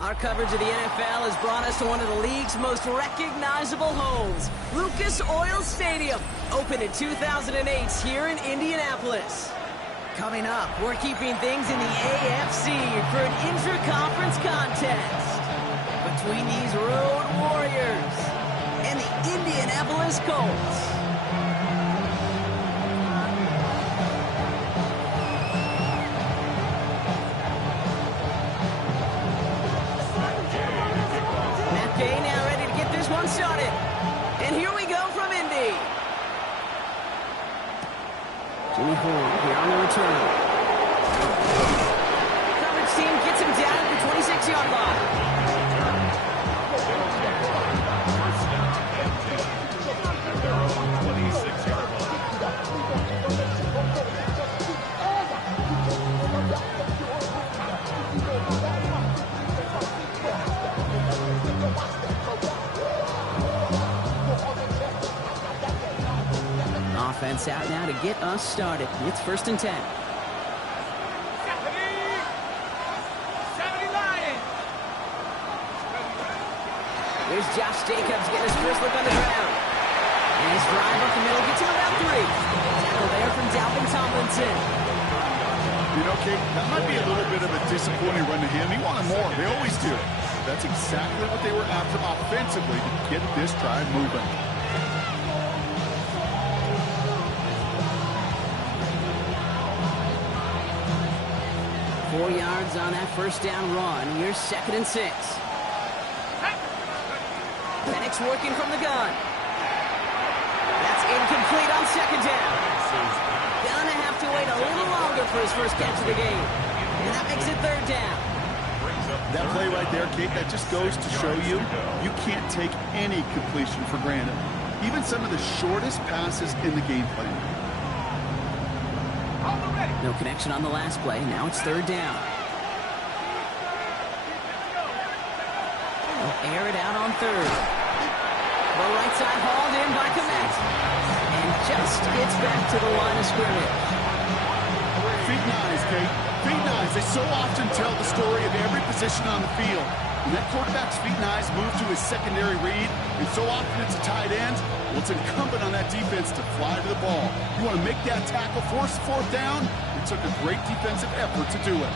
Our coverage of the NFL has brought us to one of the league's most recognizable homes, Lucas Oil Stadium, opened in 2008 here in Indianapolis. Coming up, we're keeping things in the AFC for an intra-conference contest between these Road Warriors and the Indianapolis Colts. Okay, now ready to get this one started. And here we go from Indy. Jimmy Horn here on the return. Coverage team gets him down at the 26-yard line. Offense out now to get us started. It's 1st and 10. Here's Josh Jacobs getting his first look on the ground. And his drive up the middle gets him about 3. Tackle there from Dalvin Tomlinson. You know, Kate, that might be a little bit of a disappointing run to him. He wanted more. They always do. That's exactly what they were after offensively to get this drive moving. 4 yards on that first down run. Here's 2nd and 6. Penix working from the gun. That's incomplete on 2nd down. Gonna have to wait a little longer for his first catch of the game. And that makes it 3rd down. That play right there, Kate, that just goes to show you, you can't take any completion for granted. Even some of the shortest passes in the game plan. No connection on the last play. Now it's 3rd down. They'll air it out on 3rd. The right side hauled in by Kmet. And just gets back to the line of scrimmage. Feet and eyes, Kate. Feet and eyes. They so often tell the story of every position on the field. When that quarterback's feet and eyes move to his secondary read, and so often it's a tight end, well, it's incumbent on that defense to fly to the ball. You want to make that tackle, force 4th down. It took a great defensive effort to do it.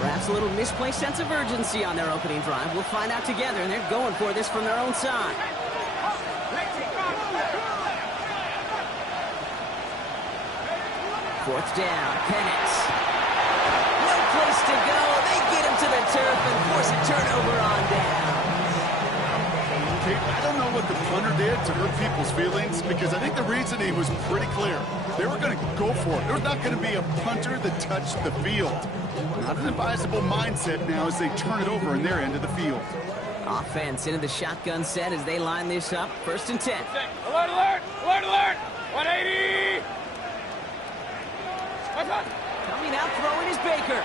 Perhaps a little misplaced sense of urgency on their opening drive. We'll find out together, and they're going for this from their own side. 4th down, Penix. No place to go. They get him to the turf and force a turnover on down. Kate, I don't know what the punter did to hurt people's feelings, because I think the reasoning was pretty clear. They were going to go for it. There's not going to be a punter that touched the field. Not an advisable mindset now as they turn it over in their end of the field. Offense into the shotgun set as they line this up. 1st and 10. Alert, alert! Alert, alert! 180! Coming out throwing is Baker.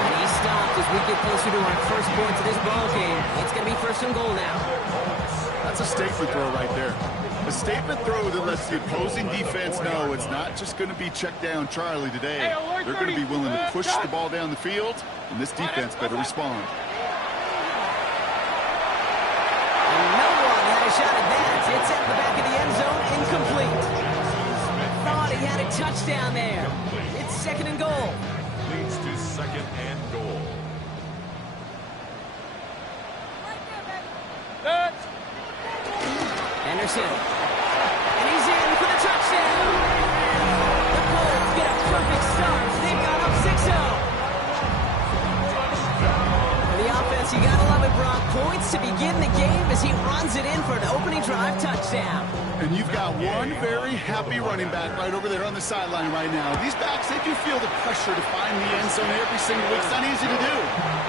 And he's stopped as we get closer to our first points of this ball game. It's going to be 1st and goal now. That's a statement throw right there. A statement throw that lets the opposing defense know it's not just going to be check down Charlie today. They're going to be willing to push the ball down the field, and this defense better respond. And no one had a shot at that. It's at the back of the end zone, incomplete. Thought he had a touchdown there. It's 2nd and goal. Leads to 2nd and goal. Anderson. And he's in for the touchdown. The Colts get a perfect start. They've got up 6-0. For the offense, you gotta love it, Brock. Points to begin the game as he runs it in for an opening drive touchdown. And you've got one very happy running back right over there on the sideline right now. These backs, they do feel the pressure to find the end zone every single week. It's not easy to do.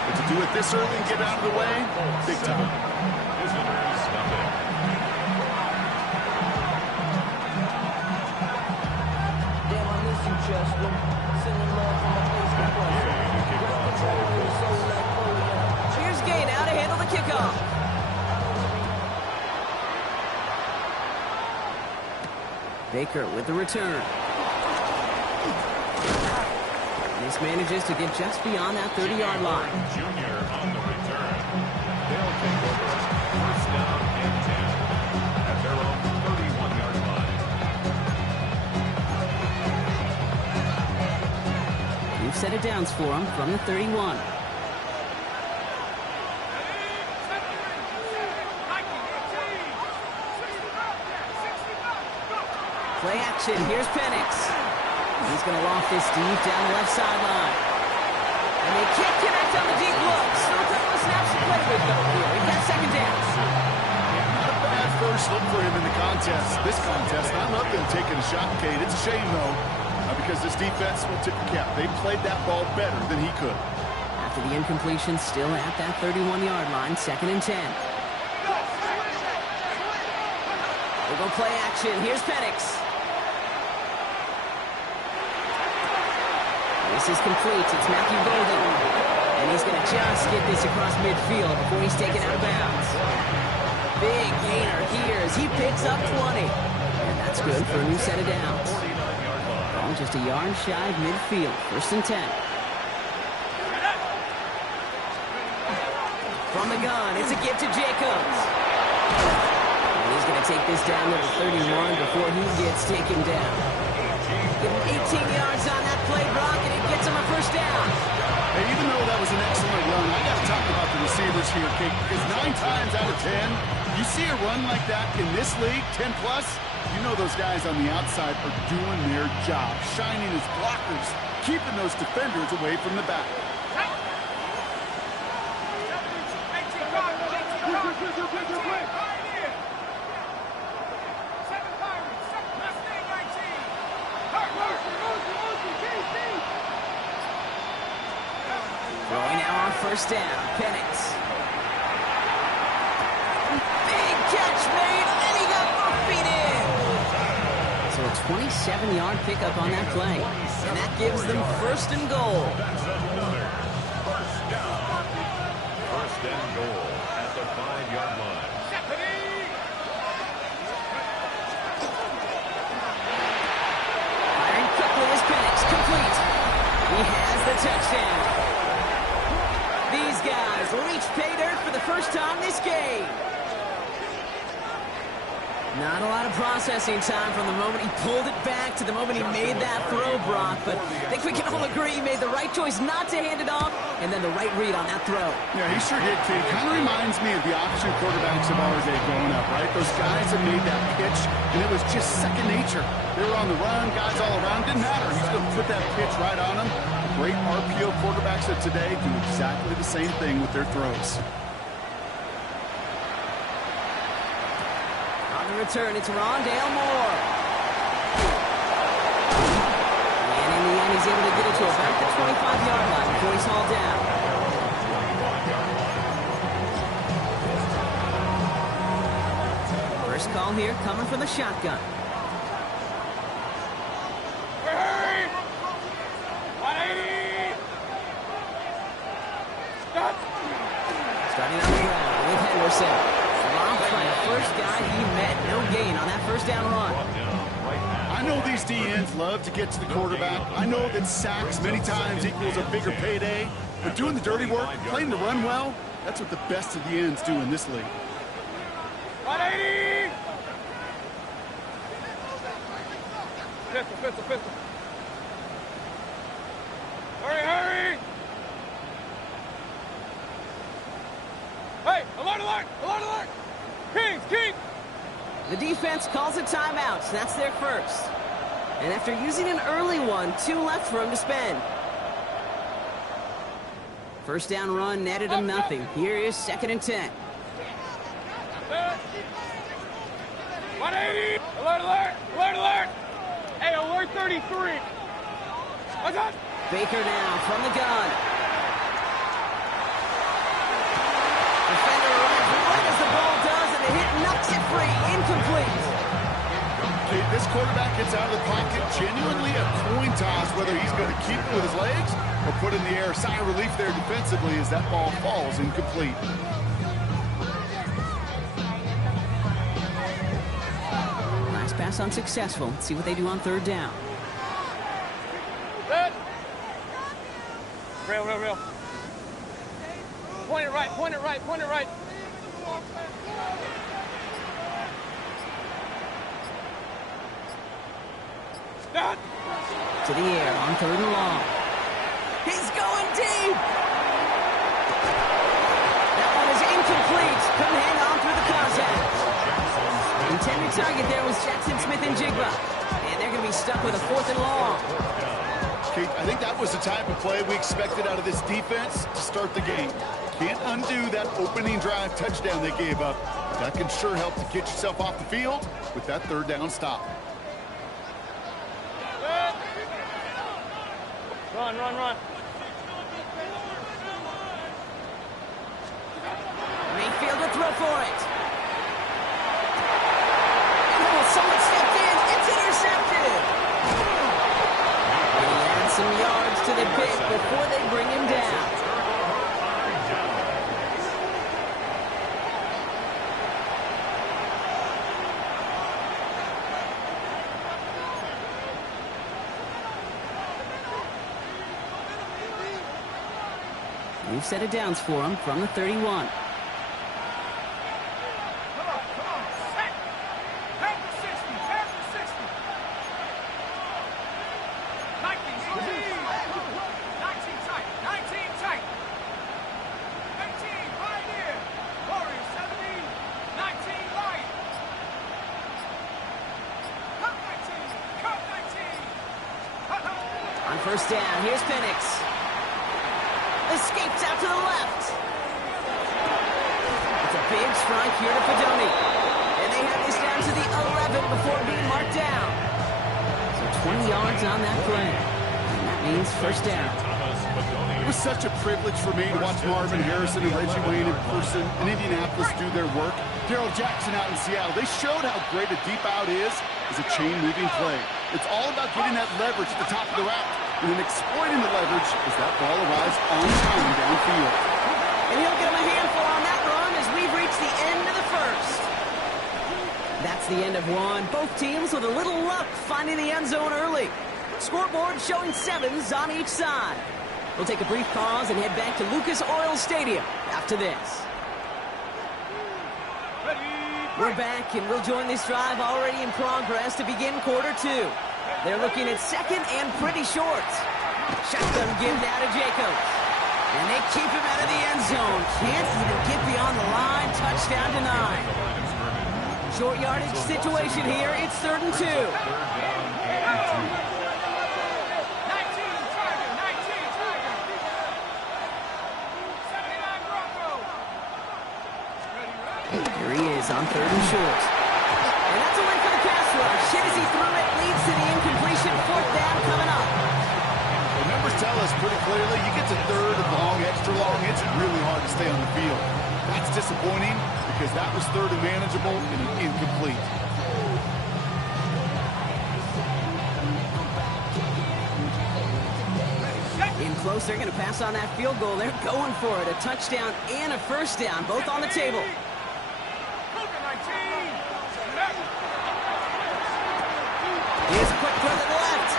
But to do it this early and get out of the way, big time. Here's Gay now to handle the kickoff. Baker with the return. This manages to get just beyond that 30-yard line. Junior on the return. They'll take over first down and 10 at their own 31-yard line. New set of downs for him from the 31. Play action. Here's Penix. He's going to loft this deep down the left sideline. And they can't connect on the deep look. Still a couple of snaps to play with, though. Here, we got second down. Not a bad first look for him in the contest. This contest, I love them taking a shot, Kate. It's a shame, though, because this defense will tip the cap. They played that ball better than he could. After the incompletion, still at that 31-yard line, second and 10. We'll go play action. Here's Penix. This is complete. It's Matthew Golden. And he's going to just get this across midfield before he's taken out of bounds. Big gainer here as he picks up 20. And that's good for a new set of downs. Ball just a yard shy of midfield. First and 10. From the gun, it's a give to Jacobs. And he's going to take this down to the 31 before he gets taken down. Give him 18 yards on that play, Brock, and it gets him a first down. Hey, even though that was an excellent run, I got to talk about the receivers here, Kate, because 9 times out of 10, you see a run like that in this league, 10+, you know those guys on the outside are doing their job, shining as blockers, keeping those defenders away from the back. Throwing now on first down, Penix. Big catch made, and he got 4 feet in. So a 27-yard pickup on that play. And that gives them first and goal. First down. First and goal at the 5-yard line. Firing quickly is Penix, complete. He has the touchdown. These guys reach pay dirt for the first time this game. Not a lot of processing time from the moment he pulled it back to the moment he made that throw, Brock. But I think we can all agree he made the right choice not to hand it off, and then the right read on that throw. Yeah, he sure did, Kate. Kind of reminds me of the option quarterbacks of ours day growing up, right? Those guys that made that pitch, and it was just second nature. They were on the run, guys all around. Didn't matter. He's going to put that pitch right on them. Great RPO quarterbacks of today do exactly the same thing with their throws. On the return, it's Rondale Moore. And in the end, he's able to get it to about the 25-yard line before he's hauled down. First call here coming from the shotgun. Starting on the ground with Henderson. Blocked by the first guy he met. No gain on that first down run. I know these DNs love to get to the quarterback. I know that sacks many times equals a bigger payday. But doing the dirty work, playing the run well, that's what the best of the ends do in this league. 180! Pistol. Hurry! Hey, alert! Kings! The defense calls a timeout. So that's their first. And after using an early one, 2 left for him to spend. First down run netted him nothing. Here is second and 10. 180! Alert! Hey, alert 33! What's up? Baker now from the gun. Defender arrives right as the ball does, and the hit knocks it free. Incomplete. Okay, this quarterback gets out of the pocket, genuinely a coin toss, whether he's going to keep it with his legs or put it in the air. Sigh of relief there defensively as that ball falls incomplete. Last pass pass unsuccessful. Let's see what they do on third down. Red. Real. Point it right. Start. To the air on third and long. He's going deep. That one is incomplete. Couldn't hang on through the contact. Intended target there was Jackson Smith-Njigba. And they're going to be stuck with a 4th and long. Kate, I think that was the type of play we expected out of this defense to start the game. Can't undo that opening drive touchdown they gave up. That can sure help to get yourself off the field with that third down stop. Run. Mayfield to throw for it. Oh, someone stepped in. It's intercepted. And he adds some yards to the pick before they bring him down. We've set it downs for him from the 31. Come on. Set. Back to 60. 19 tight. 18 right here. Warriors 17. 19 right. Cut 19. On first down, here's Penix. Escapes out to the left. It's a big strike here to Fedoni. And they have this down to the 11 before being marked down. So 20 yards on that play. And that means first down. It was such a privilege for me to watch Marvin Harrison and Reggie Wayne in person in Indianapolis do their work. Darrell Jackson out in Seattle, they showed how great a deep out is as a chain-moving play. It's all about getting that leverage at the top of the route and then exploiting the leverage as that ball arrives on time downfield. And he'll get him a handful on that run as we've reached the end of the first. That's the end of one. Both teams with a little luck finding the end zone early. Scoreboard showing 7s on each side. We'll take a brief pause and head back to Lucas Oil Stadium after this. We're back, and we'll join this drive already in progress to begin quarter 2. They're looking at second and pretty short. Shotgun give now to Jacobs. And they keep him out of the end zone. Can't even get beyond the line. Touchdown denied. Short yardage situation here. It's 3rd and 2. Here he is on 3rd and short. And that's a win for the pass rush. Hit as he threw it, leads to the incompletion. 4th down coming up. The numbers tell us pretty clearly, you get to 3rd and long, extra long, it's really hard to stay on the field. That's disappointing because that was 3rd and manageable and incomplete. In close, they're going to pass on that field goal. They're going for it. A touchdown and a first down, both on the table. Here's a quick throw to the left.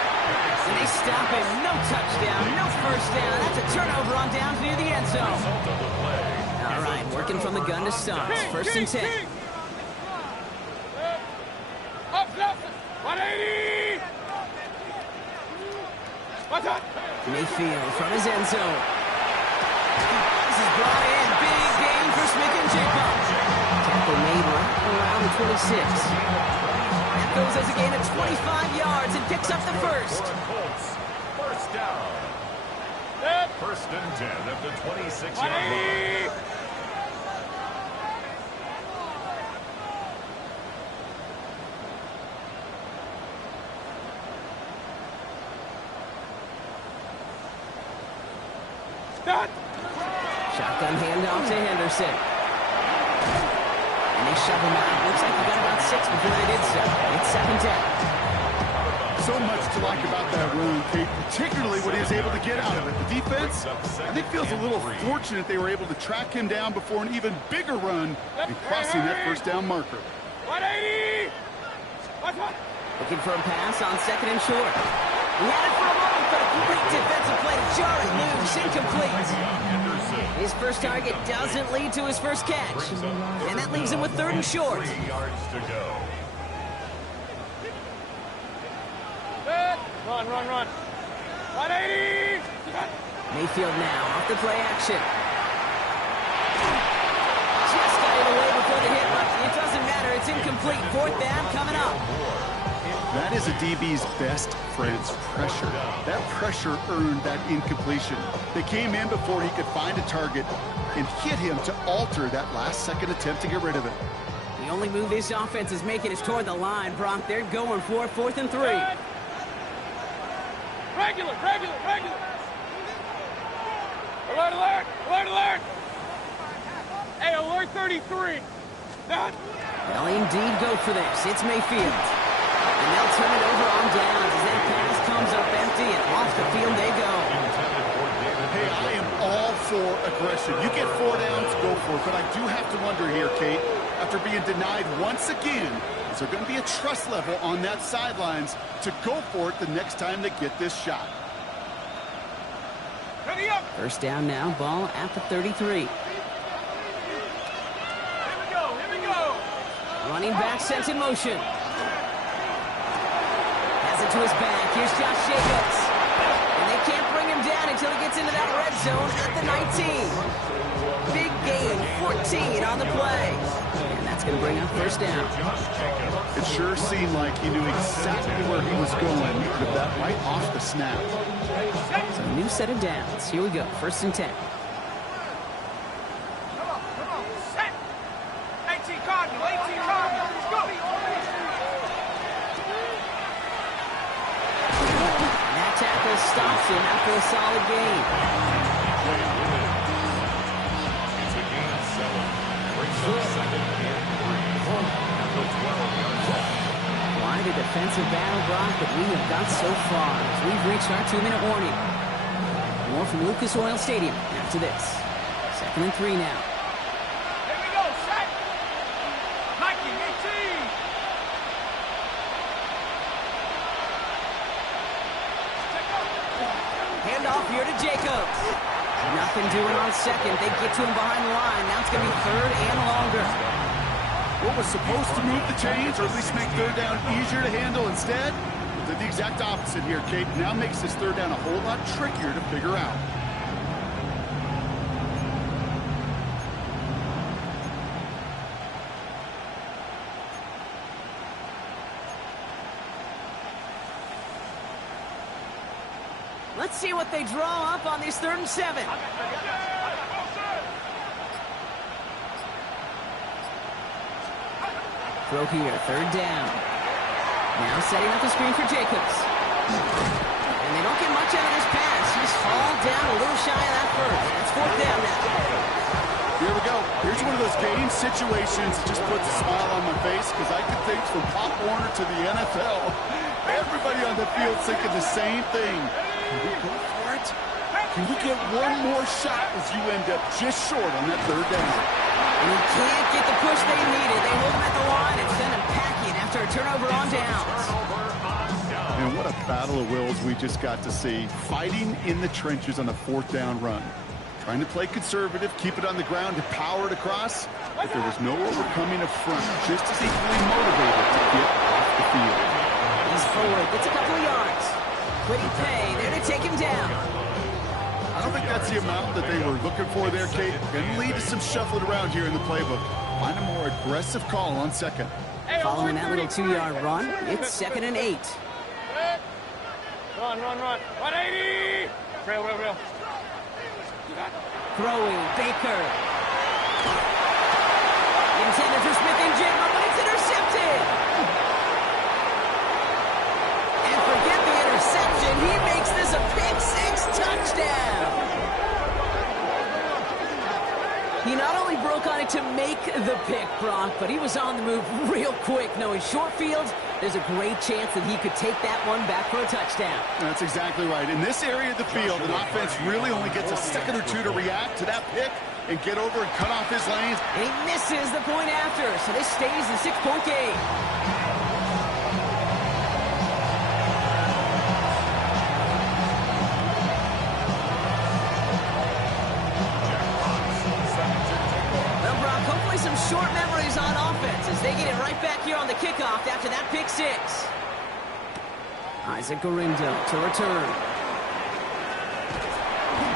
And they stop him. No touchdown, no first down. That's a turnover on downs near the end zone. All right, working from the gun to start. 1st and 10. Up, 180. What's up? Mayfield from his end zone. This is brought in. Big gain for Smith-Njigba. Tackle made right around the 26. That goes as a gain of 25 yards and picks up the first. First down. 1st and 10 at the 26-yard line. Shotgun handoff to Henderson. And they shove him out. Looks like he got about 6 before they did so. It's 2nd down. So much to like about that run, Kate, particularly what he was able to get out of it. The defense, I think, feels a little fortunate they were able to track him down before an even bigger run and crossing that 1st down marker. 180! Looking for a pass on second and short. He had it for a moment, but a great defensive play to jar it loose, incomplete. His first target doesn't lead to his first catch. And that leaves him with third and short. 3 yards to go. Run. 180! Mayfield now off the play action. Just got it away before the hit, but it doesn't matter. It's incomplete. Fourth down coming up. That is a DB's best friend's pressure. That pressure earned that incompletion. They came in before he could find a target and hit him to alter that last-second attempt to get rid of it. The only move this offense is making is toward the line, Brock. They're going for 4th and 3. Regular. Alert. Hey, alert 33. Done. They'll indeed go for this. It's Mayfield. And they'll turn it over on downs as that pass comes up empty and off the field they go. Hey, I am all for aggression. You get 4 downs, go for it. But I do have to wonder here, Kate, after being denied once again, is there going to be a trust level on that sidelines to go for it the next time they get this shot? Ready up. First down now, ball at the 33. Here we go. Running back sent in motion. Has it to his back. Here's Josh Jacobs. And they can't bring him down until he gets into that red zone at the 19. Big gain, 14 on the play. And that's going to bring up first down. It sure seemed like he knew exactly where he was going with that right off the snap. So a new set of downs. Here we go, 1st and 10. Come on. Set. 18 Cardinal. Let's go. And that tackle stops him after a solid gain. It's a gain of 7. Brings up 2nd and 3. At the 12-yard line. Quite a defensive battle, Brock, but we have got so far as we've reached our 2-minute warning. More from Lucas Oil Stadium after this. 2nd and 3 now. Here we go. Set. Nike 18. Handoff here to Jacobs. Nothing doing on second. They get to him behind the line. Now it's going to be 3rd and longer. What was supposed to move the chains, or at least make 3rd down easier to handle instead, did the exact opposite here, Kate. Now makes this 3rd down a whole lot trickier to figure out. Let's see what they draw up on this 3rd and 7. Throw here, 3rd down. Now setting up the screen for Jacobs. And they don't get much out of this pass. He's hauled down a little shy of that first. It's 4th down now. Here we go. Here's one of those game situations that just puts a smile on my face because I can think from Pop Warner to the NFL. Everybody on the field thinking the same thing. Can we go for it? Can we get one more shot as you end up just short on that 3rd down? And he can't get the push they needed. They hold him at the line and send him packing after a turnover on downs. And what a battle of wills we just got to see. Fighting in the trenches on a 4th down run. Trying to play conservative, keep it on the ground, to power it across. But there was no overcoming a front, just as equally motivated to get off the field. He's forward, gets a couple of yards. Quitting pay, there to take him down. I don't think that's the amount that they were looking for there, Kate. Going to lead to some shuffling around here in the playbook. Find a more aggressive call on second. Following that little 2-yard run, it's 2nd and 8. Run. 180. Real. Throwing, Baker. Intended for Smith-Njigba, but it's intercepted. And forget the interception. He makes this a pick-6 touchdown. He not only broke on it to make the pick, Brock, but he was on the move real quick. Knowing short field, there's a great chance that he could take that one back for a touchdown. That's exactly right. In this area of the field, an offense really only gets a second or two to react to that pick and get over and cut off his lanes. And he misses the point after, so this stays a 6-point game. Probably some short memories on offense as they get it right back here on the kickoff after that pick six. Isaac Gurindo to return.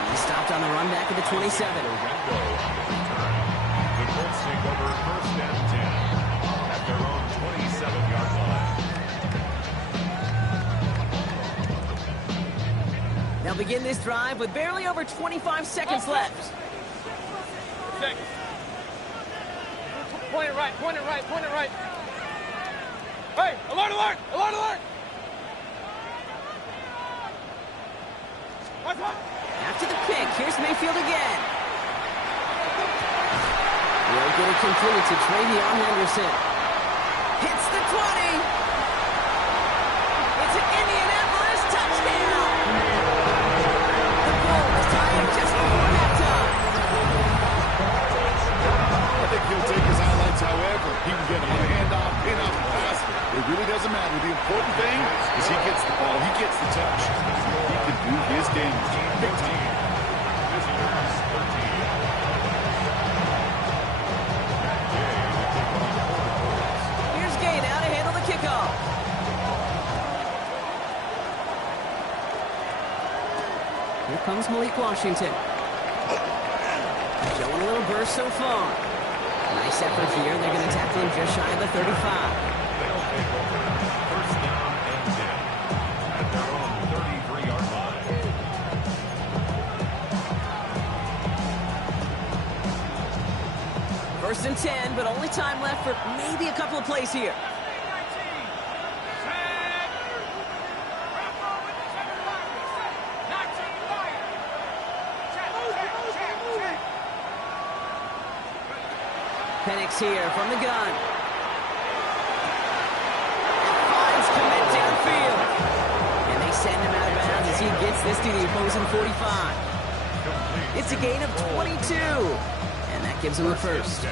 He stopped on the run back at the 27. Gurindo on the return. The Colts take over first and 10 at their own 27-yard line. They'll begin this drive with barely over 25 seconds left. Point it right, point it right, point it right. Hey, alert, alert, alert, alert! After the pick, here's Mayfield again. They'll get it completed to Travion Henderson. Hits the 20. It's an Indianapolis touchdown. The Colts tie it just before halftime. I think he'll take his highlights however he can get them on a handoff, pin up, and pass. It really doesn't matter. The important thing is he gets the ball, he gets the touch. He can do his damage. Big time. Visitors 13. Here's Gay now to handle the kickoff. Here comes Malik Washington. Showing a little burst so far. Nice effort here. They're going to tackle him just shy of the 35. They'll take over first down and 10 at their own 33-yard line. First and 10, but only time left for maybe a couple of plays here. Penix here from the gun. And finds commit downfield. And they send him out of bounds as he gets this to the opposing 45. It's a gain of 22. And that gives him the first.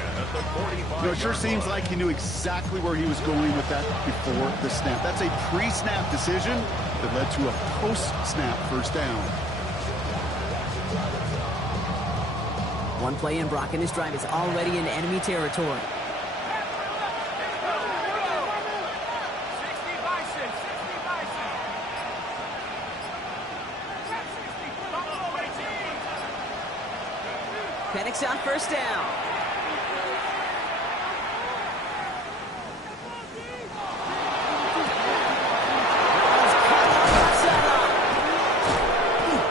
It sure seems like he knew exactly where he was going with that before the snap. That's a pre-snap decision that led to a post-snap first down. One play in, Brock, and this drive is already in enemy territory. Penix on first down.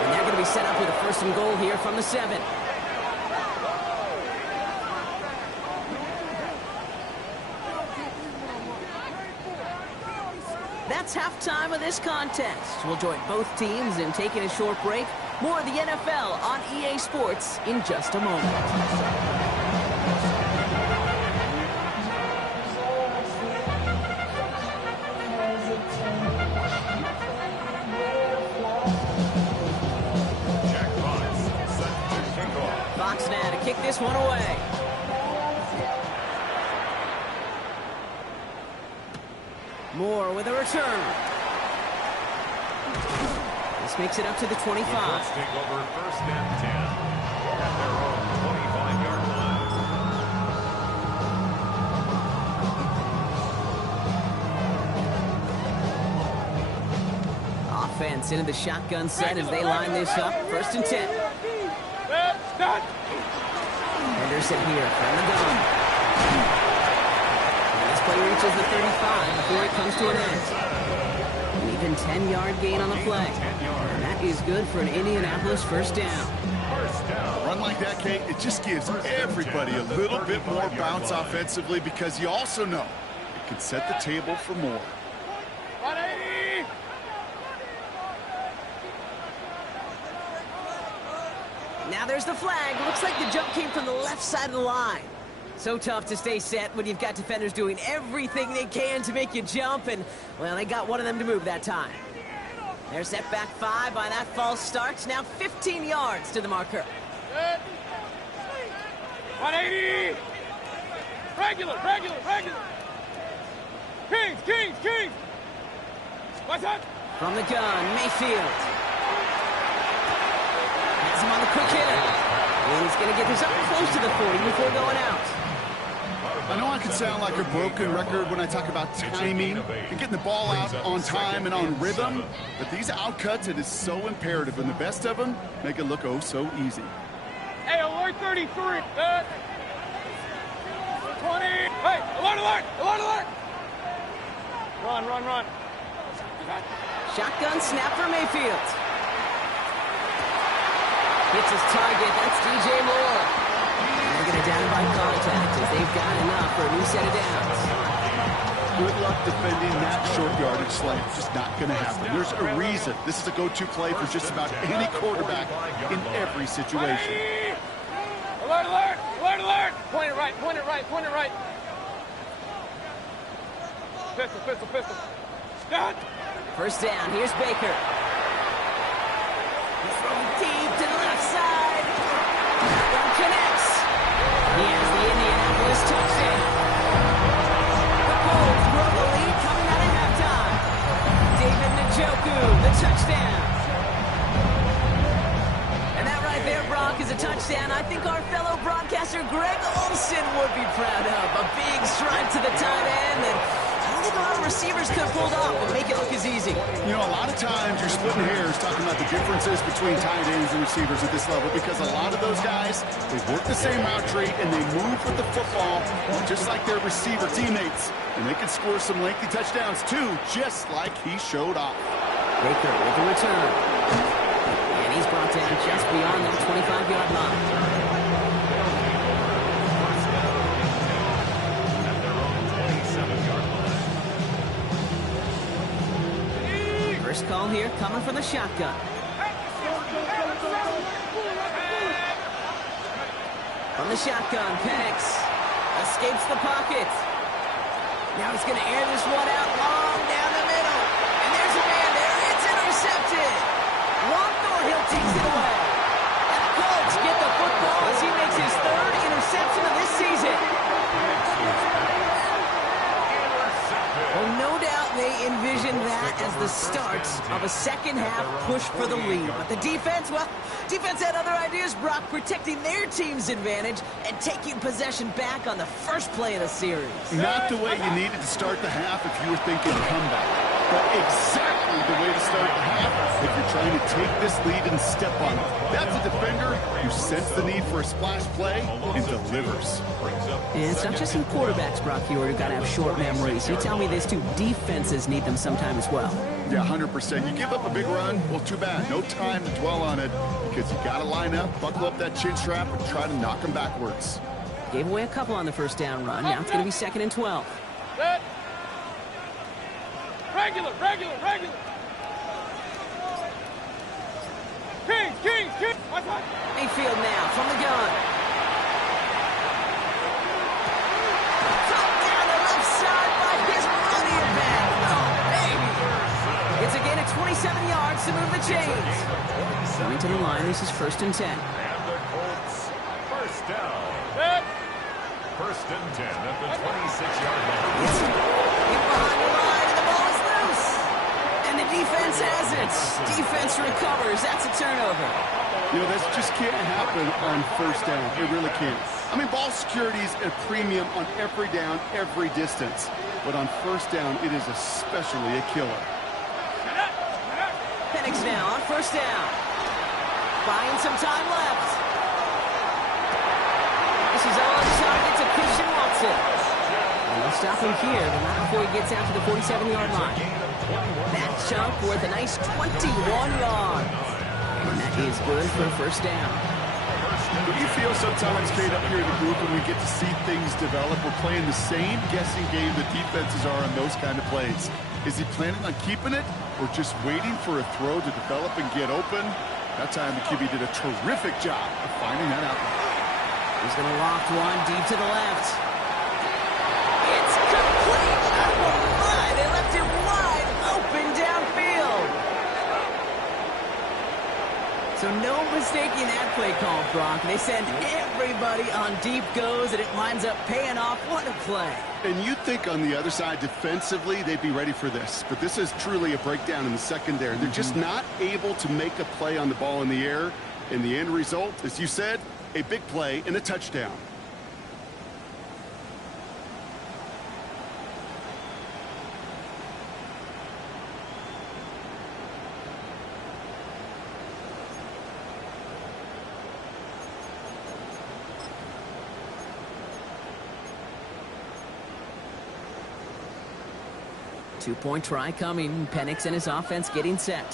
And they're going to be set up with a first and goal here from the 7. That's halftime of this contest. We'll join both teams in taking a short break. More of the NFL on EA Sports in just a moment. Jack Fox set to kick off. Fox now to kick this one away. Moore with a return. This makes it up to the 25. Let's take over first and 10 at their own 25-yard line. Offense into the shotgun set as they line this up. First and 10. Henderson here from the gun. This play reaches the 35 before it comes to an end. An even 10-yard gain on the play. And that is good for an Indianapolis first down. A run like that, Kate, it just gives everybody a little bit more bounce offensively because you also know it can set the table for more. 180! Now there's the flag. Looks like the jump came from the left side of the line. So tough to stay set when you've got defenders doing everything they can to make you jump, and, well, they got one of them to move that time. They're set back 5 by that false start. Now 15 yards to the marker. 180! Regular, regular, regular! Kings, Kings, Kings! What's that? From the gun, Mayfield. Has him on the quick hitter. And he's going to get this up close to the 40 before going out. I know I can sound like a broken record when I talk about timing and getting the ball out on time and on rhythm, but these outcuts, it is so imperative, and the best of them make it look oh so easy. Hey, alert 33. 20. Hey, alert, alert, alert, alert. Run, run, run. Shotgun snap for Mayfield. Hits his target. That's DJ Moore. They're going to down by contact as they've got enough for a new set of downs. Good luck defending that short yardage slant. It's just not going to happen. There's a reason. This is a go-to play for just about any quarterback in every situation. Alert, alert, alert, alert. Point it right, point it right, point it right. Pistol, pistol, pistol. Stop. First down. Here's Baker. He's throwing deep to the left side. That one connects. He has the Indianapolis touchdown. The Colts grow the lead coming out of halftime. David Njoku, the touchdown. And that right there, Brock, is a touchdown I think our fellow broadcaster Greg Olsen would be proud of. A big strike to the tight end, and I don't think a lot of receivers could have pulled off and make it look as easy. You know, a lot of times you're splitting hairs talking about the differences between tight ends and receivers at this level, because a lot of those guys, they work the same route tree and they move with the football just like their receiver teammates. And they can score some lengthy touchdowns too, just like he showed off. Baker with the return. And he's brought down just beyond that 25-yard line. First call here coming from the shotgun. From the shotgun, Penix escapes the pocket. Now he's going to air this one out long down the middle. And there's a man there. It's intercepted. Juan Thornhill takes it away. And the Colts get the football as he makes his third interception of this season. Well, no doubt they envisioned that as the start of a second-half push for the lead. But the defense, well, defense had other ideas, Brock, protecting their team's advantage and taking possession back on the first play of the series. Not the way you needed to start the half if you were thinking comeback, but exactly the way to start the half if you're trying to take this lead and step on it. That's a defender who sensed the need for a splash play and delivers. And it's not just some quarterbacks, Brock, who got to have short memories. You tell me these two defenses need them sometime as well. Yeah, 100%. You give up a big run, well, too bad. No time to dwell on it because you got to line up, buckle up that chin strap, and try to knock them backwards. Gave away a couple on the first down run. Now it's going to be 2nd and 12. Set. Regular, regular, regular. Kings, Kings, Kings. Mayfield now from the gun. Top down the left side by his running back. Oh, baby. It's a gain of 27 yards to move the chains. Coming to the line, this is 1st and 10. And the Colts, first down. Set. 1st and 10 at the 26-yard line. Get behind the line, and the ball is loose. And the defense has it. Defense recovers. That's a turnover. You know, this just can't happen on first down. It really can't. I mean, ball security is a premium on every down, every distance. But on first down, it is especially a killer. Penix now on first down. Buying some time left. This is on target to Christian Watson. And they'll stop him here, but not before he gets out to the 47-yard line. That chunk worth a nice 21 yards. And that is good for a first down. Do you feel sometimes, Kate, up here in the group when we get to see things develop, we're playing the same guessing game the defenses are on those kind of plays? Is he planning on keeping it or just waiting for a throw to develop and get open? That time the QB did a terrific job of finding that out. He's going to loft one deep to the left. It's complete. Oh, my. They left him wide open downfield. So no mistaking that play call, Brock. They send everybody on deep goes, and it winds up paying off. What a play. And you'd think on the other side, defensively, they'd be ready for this. But this is truly a breakdown in the secondary. They're just not able to make a play on the ball in the air. And the end result, as you said, a big play and a touchdown. 2-point try coming. Penix and his offense getting set.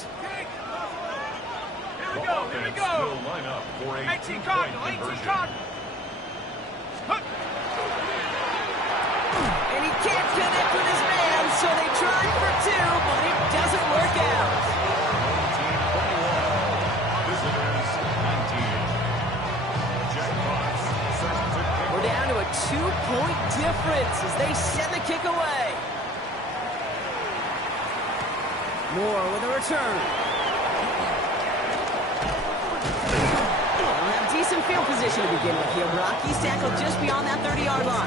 The offense will line up for a 2-point conversion. And he can't connect with his man, so they tried for 2, but it doesn't work out. Home team 21, visitors 19. Jackpots set to kick We're off. down to a 2-point difference as they send the kick away. Moore with a return. They'll have decent field position to begin with here. Brock, he's tackled just beyond that 30-yard line.